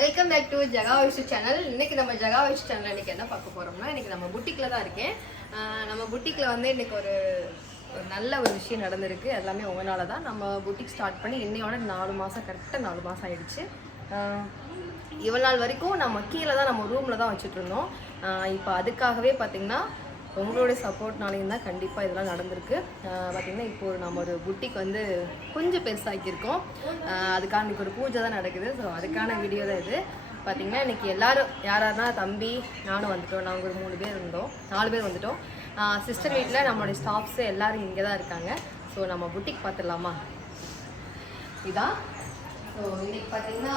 Welcome back to Jaga Vishu channel. இன்னைக்கு நம்ம ஜகா Vishu channel இன்னைக்கு என்ன பார்க்க போறோம்னா, இன்னைக்கு நம்ம புட்டிக்ல தான் இருக்கேன். நம்ம புட்டிக்ல வந்து இன்னைக்கு ஒரு நல்ல ஒரு விஷயம் நடந்திருக்கு. எல்லாமே உங்களால தான். நம்ம புட்டிக் ஸ்டார்ட் பண்ணி இன்னையோட 4 மாதம், கரெக்டாக 4 மாதம் ஆயிடுச்சு. இவ்வளோ நாள் வரைக்கும் நம்ம கீழே தான் நம்ம ரூமில் தான் வச்சுட்டு இருந்தோம். இப்போ அதுக்காகவே பார்த்திங்கன்னா உங்களோட சப்போர்ட்னாலையும் தான் கண்டிப்பாக இதெல்லாம் நடந்திருக்கு. பார்த்திங்கன்னா இப்போது நம்ம ஒரு புட்டிக் வந்து கொஞ்சம் பெருசாக்கியிருக்கோம். அதுக்கான இன்றைக்கி ஒரு பூஜை தான் நடக்குது. ஸோ அதுக்கான வீடியோ தான் இது. பார்த்திங்கன்னா இன்றைக்கி எல்லோரும் யாராருனா தம்பி நானும் வந்துட்டோம். நாங்கள் ஒரு 3 பேர் இருந்தோம், 4 பேர் வந்துட்டோம். சிஸ்டர் வீட்டில் நம்மளுடைய ஸ்டாஃப்ஸு எல்லோரும் இங்கே தான் இருக்காங்க. ஸோ நம்ம புட்டிக் பார்த்துடலாமா? இதான். ஸோ இன்றைக்கி பார்த்திங்கன்னா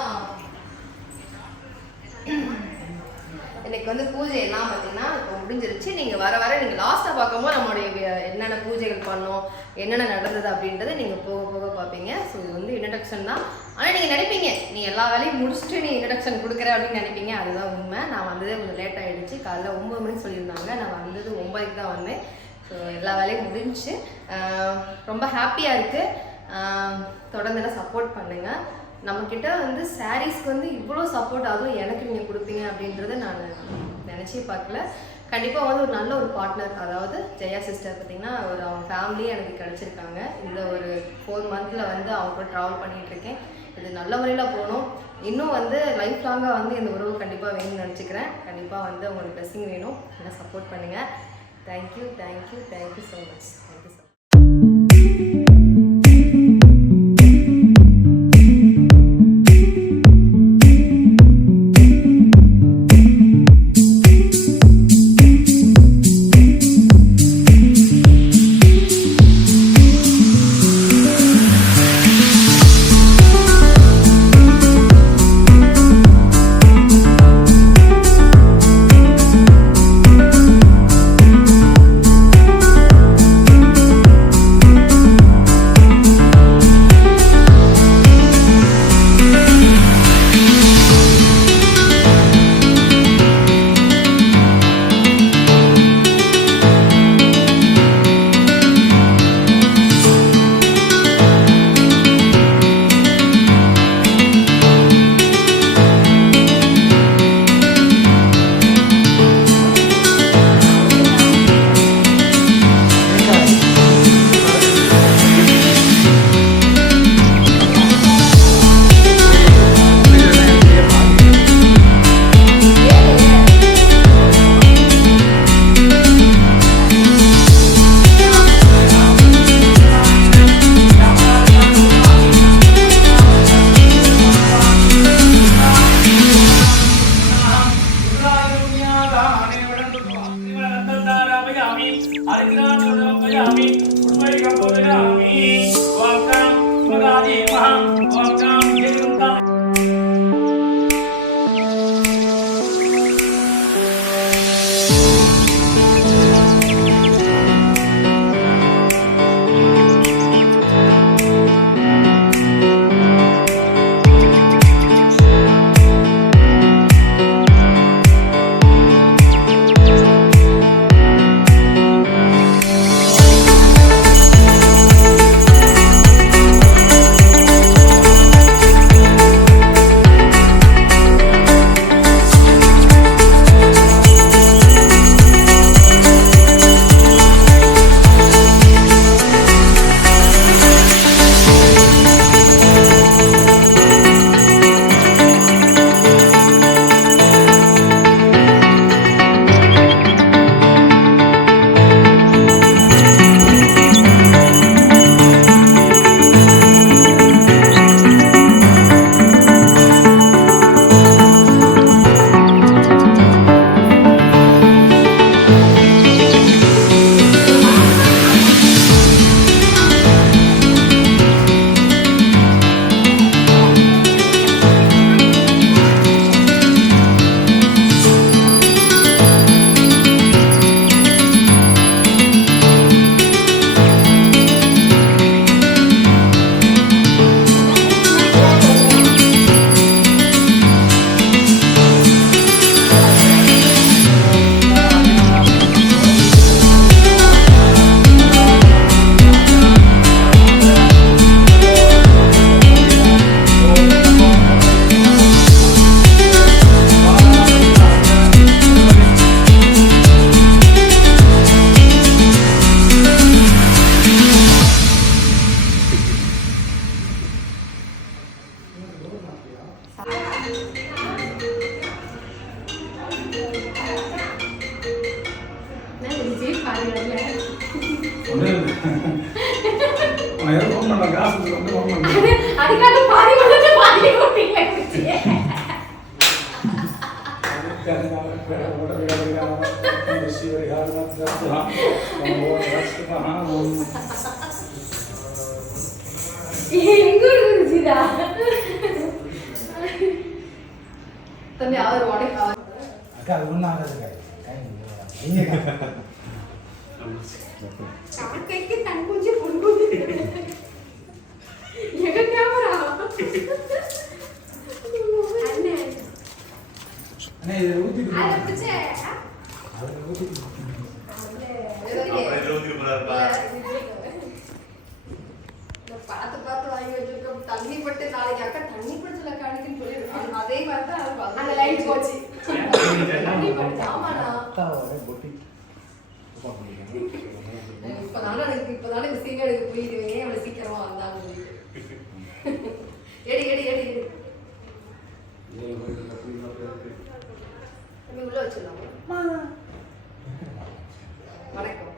இன்னைக்கு வந்து பூஜை எல்லாம் பார்த்தீங்கன்னா இப்போ முடிஞ்சிருச்சு. நீங்கள் வர நீங்கள் லாஸ்ட்டாக பார்க்கும்போது நம்மளுடைய என்னென்ன பூஜைகள் பண்ணோம், என்னென்ன நடந்தது அப்படின்றத நீங்கள் போக போக பார்ப்பீங்க. ஸோ இது வந்து இன்ட்ரடக்ஷன் தான். ஆனால் நீங்கள் நினைப்பீங்க நீ எல்லா வேலையும் முடிச்சுட்டு நீ இன்ட்ரடக்ஷன் கொடுக்குற அப்படின்னு நினைப்பீங்க. அதுதான் உண்மை. நான் வந்ததே கொஞ்சம் லேட் ஆகிடுச்சு. காலைல 9 மணிக்கு சொல்லியிருந்தாங்க. நான் வந்தது 9க்கு தான் வந்தேன். ஸோ எல்லா வேலையும் முடிஞ்சு ரொம்ப ஹாப்பியாக இருக்குது. தொடர்ந்து சப்போர்ட் பண்ணுங்கள். நம்மக்கிட்ட வந்து சாரீஸ்க்கு வந்து இவ்வளோ சப்போர்ட் ஆகும் எனக்கு நீங்கள் கொடுப்பீங்க அப்படின்றத நான் நினச்சே பார்க்கல. கண்டிப்பாக வந்து ஒரு நல்ல ஒரு பார்ட்னர், அதாவது ஜெயா சிஸ்டர் பார்த்திங்கன்னா அவங்க ஃபேமிலியே எனக்கு கிடச்சிருக்காங்க. இந்த ஒரு 4 மந்தில் வந்து அவங்க கூட ட்ராவல் பண்ணிகிட்ருக்கேன். இது நல்ல முறையில் போகணும். இன்னும் வந்து லைஃப் லாங்காக வந்து இந்த உறவு கண்டிப்பாக வேணும்னு நினச்சிக்கிறேன். கண்டிப்பாக வந்து உங்களுக்கு ப்ளெஸ்ஸிங் வேணும். என்ன சப்போர்ட் பண்ணுங்கள். Thank you thank you thank you so much. Thank you so much. பார்த்து பார்த்து வாங்கி வச்சிருக்கோம். தண்ணி பட்டு நாளைக்கு அக்கா தண்ணி பட்டுல காணிக்குன்னு சொல்லி அதே மாதிரி தான் அந்த லைன் போச்சு. தண்ணி பட்டு ஆமாண்ணா இப்பதானே இந்த சீன் எடுக்க போயிடுவீங்க அவ்வளவு சீக்கிரமா வந்தாங்க. எடி எடி எடி எடி உள்ள வச்சிடலாமா? வணக்கம்.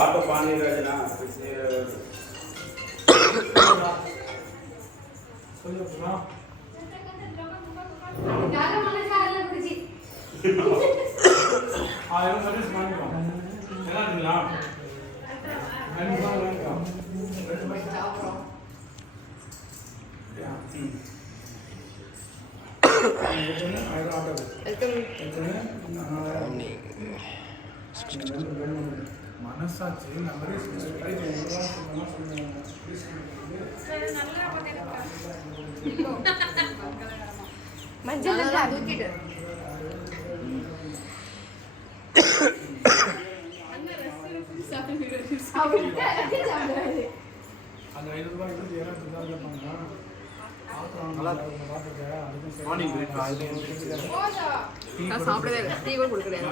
ஆட்டோ பானி ராஜனா சொல்லுமா யார மனசால குடிச்சி ஆயிரம் சர்வீஸ் வாங்கிக்கலாம் நல்லா இருக்குங்களா வாங்கிக்கலாம் சாப்பிடுறோம். மனசாட்சி மஞ்சள் தூக்கிட்டு அந்த 500 ரூபாய் சாப்பிடவே இல்லை. டீ கூட கொடுக்குறேன்.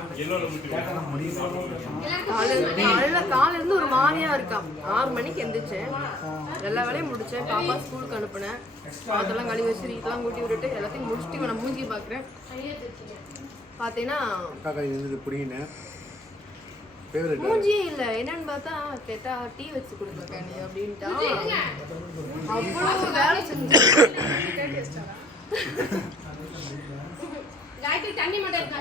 காலையில இருந்து ஒரு மாதிரியா இருக்கா. 6 மணிக்கு எந்திரிச்சேன், எல்லா வேலையும் முடிச்சேன், பாப்பா ஸ்கூலுக்கு அனுப்புனேன், பாத்தெல்லாம் கழுவி வச்சு வீட்டெல்லாம் கூட்டி விட்டுட்டு எல்லாத்தையும் முடிச்சுட்டு நான் மூஞ்சி பாக்குறேன். பாத்தீங்கன்னா மூஞ்சியே இல்ல. என்னன்னு பார்த்தா கேட்டா டீ வச்சு கொடுத்துருக்கேன் நீ அப்படின்ட்டா. அவ்வளவு வேலை செஞ்சு தண்ணி மட்டும் இருக்கா?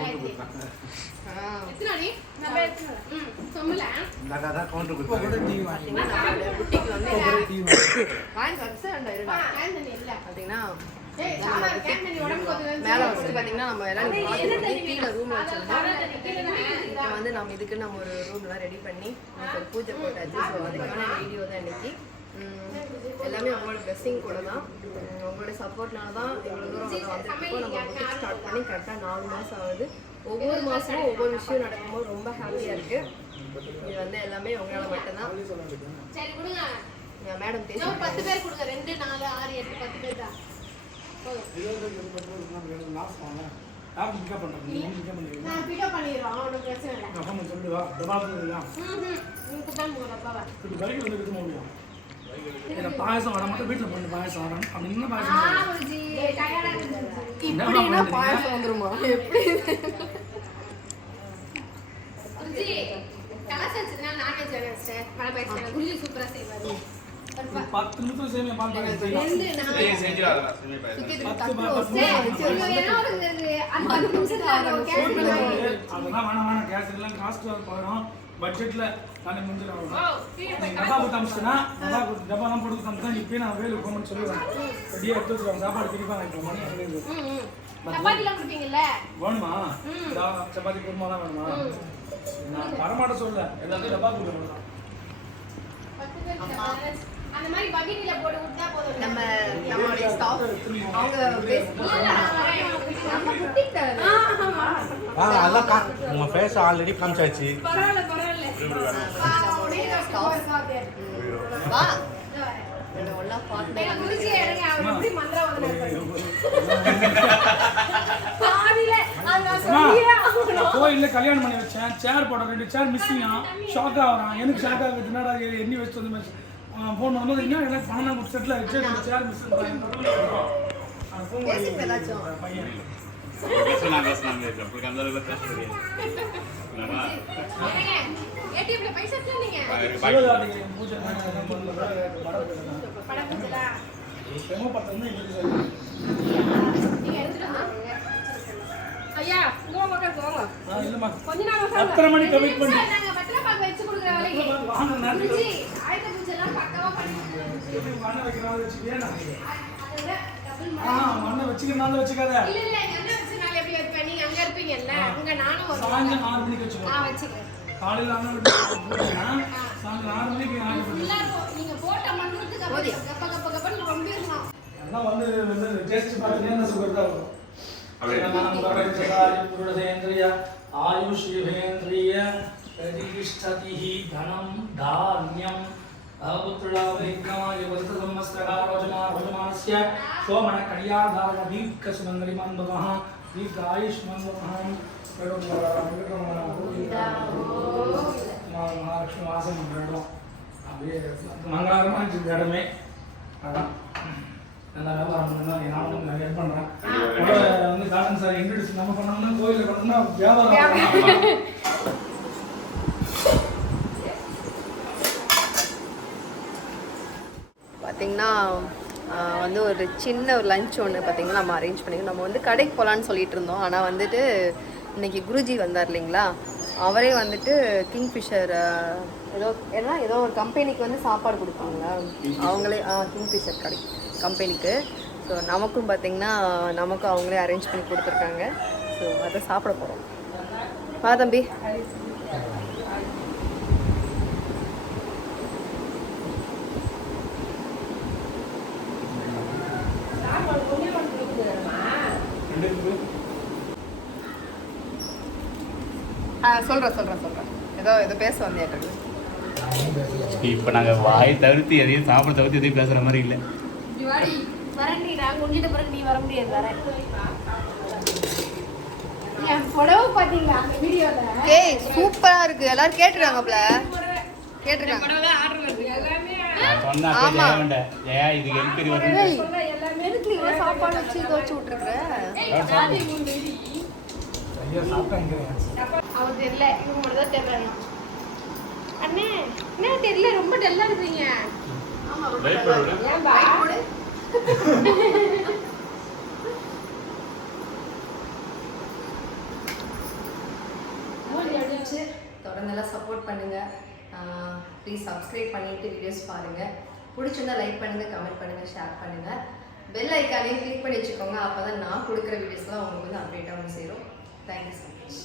புட்டிக்கு வந்து பாத்தீங்கன்னா மேல வச்சுட்டு பாத்தீங்கன்னா நம்ம எல்லாம் கீழே ரூம்ல வச்சிருந்தோம். இப்போ வந்து நம்ம இதுக்கு நம்ம ஒரு ரூம்லாம் ரெடி பண்ணி ஒரு பூஜை போட்டாச்சு. ஸோ அதுக்கான வீடியோ தான் இன்னைக்கு. எல்லாமே அவங்களோட பிளெஸிங் கூட தான், உங்களோட சப்போர்ட்னால தான் இவ்வளோ தூரம் வந்துருக்கோம். நம்ம புட்டிக் ஸ்டார்ட் பண்ணி கரெக்டாக 4 மாதம் ஆகுது. ஒவ்வொரு மாதமும் ஒவ்வொரு விஷயம் நடக்கும்போது ரொம்ப ஹாப்பியாக இருக்குது. இது வந்து எல்லாமே உங்களால் மட்டும்தான். மேடம் பேச 10 பேர் கொடுங்க. 2 4 6 8 10 பேர் தான். பாயசம் வர மட்டும் வீட்டுல பண்ணு. பாயசம் வர அப்படின்னு பாயசம் வந்துருமா? சூப்பரா செய்வாரு. 10 நிமிஷம் சேமியா பால் பாயசம் அதெல்லாம் வேணாம். கேஸ் எல்லாம் காஸ்ட் போயிடும். பட்ஜெட்ல தானே முடிஞ்சிடும். டப்பா கொடுத்து அமிச்சுன்னா டப்பாலாம் போட்டு அமிச்சா இப்பயே நான் வேலை போகணும்னு சொல்லுவேன். ரெடியா எடுத்து வச்சுருவாங்க. சாப்பாடு பிடிப்பாங்க. இப்போ மணி வேணுமா? சப்பாத்தி குருமாலாம் வேணுமா? நான் வரமாட்ட சொல்ல எல்லாத்தையும் டப்பா கொடுக்கணும். அந்த மாதிரி பக்கெட்ல போட்டு விட்டா போதும். நம்மளுடைய ஸ்டாஃப் அவங்க நம்ம புட்டிக் அதான் உங்க ஃபேஸ் ஆல்ரெடி காமிச்சாச்சு. பரவாயில்ல வா ஒண்ணா பாத்து குடிச்சி இறங்க. அவர் எப்படி மந்திரம் ஓதுறாரு பாதியில கோயில்ல கல்யாணம் பண்ணி வச்சேன், சேர் போட 2 சேர் மிஸ்ஸிங்கா, ஷாக் ஆகிறான். எனக்கு ஷாக் ஆகுது, என்னடா எண்ணி வச்சுட்டு வந்து ஃபோன் பண்ணும்போது என்ன எனக்கு பணம் செட்டில் ஆயிடுச்சு, 2 சேர் மிஸ் பேசிட்டு ஏதாச்சும். பையன் ஏடிஎம்ல பைசா எடுத்து நீங்க சிவகார்த்திகை பூஜை படம் பூஜைல பெருமை பார்த்தோம்னா நீங்க எடுத்துட்டு வாங்க. ஐயா இங்க வாங்க. இல்லைம்மா கொஞ்ச நேரம் உட்காருங்க. 10 மணி கமிட் பண்ணி நாங்க வெத்தலை பாக்கு வச்சு கொடுக்குற வேலைக்கு வாங்க நன்றி குருஜி ஆயுத பூஜை எல்லாம் பக்காவா பண்ணிருக்கீங்க. மண்ணை வைக்கிறாங்க வச்சுக்கேன் அதை விட டபுள் மண்ணை வச்சுக்கிறனால வச்சுக்காத இல்ல எங்க அண்ணன் வச்சு நான் எப்படி வைப்பேன், நீங்க அங்க இருப்பீங்கல்ல, அங்க நானும் சாயந்தரம் 6 மணிக்கு வச்சுக்கோ. வச்சுக்கிறேன். காலையில் அண்ணன் சாயந்தரம் 6 மணிக்கு ஆகி ஃபுல்லா நீங்க போட்ட மந்திரத்துக்கு அப்புறம் கப்ப கப்ப கப்பன்னு ரொம்பிடணும். அதான் வந்து டேஸ்ட் பார்த்துட்டே என்ன சுகர் தான் வரும். புருஷேந்திரிய ஆயுஷேந்திரிய பிரதிஷ்டதிஹி தனம் தான்யம் ரோஜமானஸ்ய சோமன கல்யாணாரண தீர்க்க சுமங்கலிமான் பவஹ தீர்க்க ஆயுஷ்மான் பவஹ மகாலட்சுமி வாசம் பண்ணுற இடம் அப்படியே மங்களகரமாக இருந்துச்சு இடமே. அதான் நல்லா வியாபாரம் பண்ணலாம், நானும் நிறைய ஹெல்ப் பண்ணுறேன். வந்து காட்டன் சார் இன்ட்ரடியூஸ் நம்ம பண்ணோம்னா கோயிலில் பண்ணோம்னா வியாபாரம். பார்த்தீங்கன்னா வந்து ஒரு சின்ன ஒரு லஞ்ச் ஒன்று பார்த்தீங்கன்னா நம்ம அரேஞ்ச் பண்ணிக்கணும். நம்ம வந்து கடைக்கு போகலான்னு சொல்லிட்டு இருந்தோம். ஆனால் வந்துட்டு இன்னைக்கு குருஜி வந்தார் இல்லைங்களா, அவரே வந்துட்டு கிங்ஃபிஷர் ஏதோ ஒரு கம்பெனிக்கு வந்து சாப்பாடு கொடுப்பாங்களா அவங்களே, கிங்ஃபிஷர் கடை கம்பெனிக்கு. ஸோ நமக்கும் பார்த்தீங்கன்னா நமக்கும் அவங்களே அரேஞ்ச் பண்ணி கொடுத்துருக்காங்க. ஸோ அதை சாப்பிட போகிறோம். வா தம்பி. சொல்கிறேன் ஏதோ பேச வந்தேன். இப்போ நாங்கள் வாய் தவிர்த்து எதையும் சாப்பிட தவிர்த்து எதையும் பேசுகிற மாதிரி இல்லை. வரண்டி நான் உங்ககிட்ட பிறகு நீ வர முடியாது. வரேன் என் புடவை பாத்தீங்களா அந்த வீடியோல? ஏய் சூப்பரா இருக்கு, எல்லாரும் கேட்டிருக்காங்கப்ல, கேட்டிருக்காங்க. சொன்னா வேண்டாம் ஜெயா, இதுக்கு என்கொயரி வரணும். எல்லாமே சாப்பாடு வச்சு இதை வச்சு விட்டுருக்குறேன். அவர் தெரியல, இவங்க மட்டும் தான் தெரியல. அண்ணே என்ன தெரியல, ரொம்ப டல்லா இருக்கீங்க. ஏன்பா தொடர்ந்தெல்லாம் சப்போர்ட் பண்ணுங்க. ப்ளீஸ் சப்ஸ்கிரைப் பண்ணிட்டு வீடியோஸ் பாருங்க. பிடிச்சிருந்தா லைக் பண்ணுங்க, கமெண்ட் பண்ணுங்க, ஷேர் பண்ணுங்க. பெல் ஐக்கானையும் கிளிக் பண்ணி வச்சுக்கோங்க. அப்போ தான் நான் கொடுக்குற வீடியோஸ்லாம் உங்களுக்கு வந்து அப்டேட்டாக வந்து சேரும். Thank you so much.